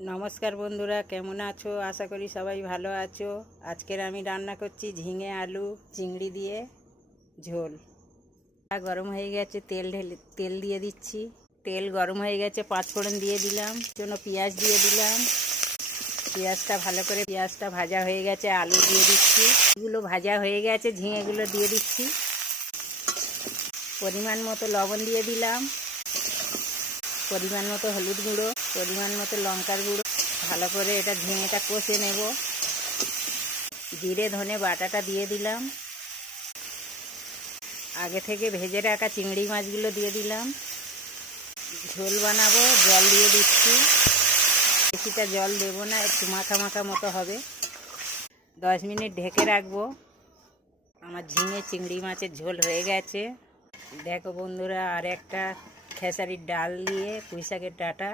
নমস্কার বন্ধুরা, কেমন আছো? আশা করি সবাই ভালো আছো। আজকের আমি রান্না করছি ঝিঙে আলু চিংড়ি দিয়ে ঝোল। গরম হয়ে গেছে, তেল দিয়ে দিচ্ছি। তেল গরম হয়ে গেছে, পাঁচফোড়ন দিয়ে দিলাম, জন্য পেঁয়াজ দিয়ে দিলাম। পেঁয়াজটা ভাজা হয়ে গেছে, আলু দিয়ে দিচ্ছি। এগুলো ভাজা হয়ে গেছে, ঝিঙেগুলো দিয়ে দিচ্ছি। পরিমাণ মতো লবণ দিয়ে দিলাম, পরিমাণ মতো হলুদ গুঁড়ো, পরিমাণ মতো লঙ্কার গুঁড়ো। ভালো করে এটা ঝিঙেটা কষে নেব। জিরে ধনে বাটাটা দিয়ে দিলাম। আগে থেকে ভেজে রাখা চিংড়ি মাছগুলো দিয়ে দিলাম। ঝোল বানাবো, জল দিয়ে দিচ্ছি। বেশিটা জল দেবো না, একটু মাখা মাখা মতো হবে। 10 মিনিট ঢেকে রাখবো। আমার ঝিঙে চিংড়ি মাছের ঝোল হয়ে গেছে। দেখো বন্ধুরা, আর একটা খেসারির ডাল দিয়ে পুঁই শাকের ডাঁটা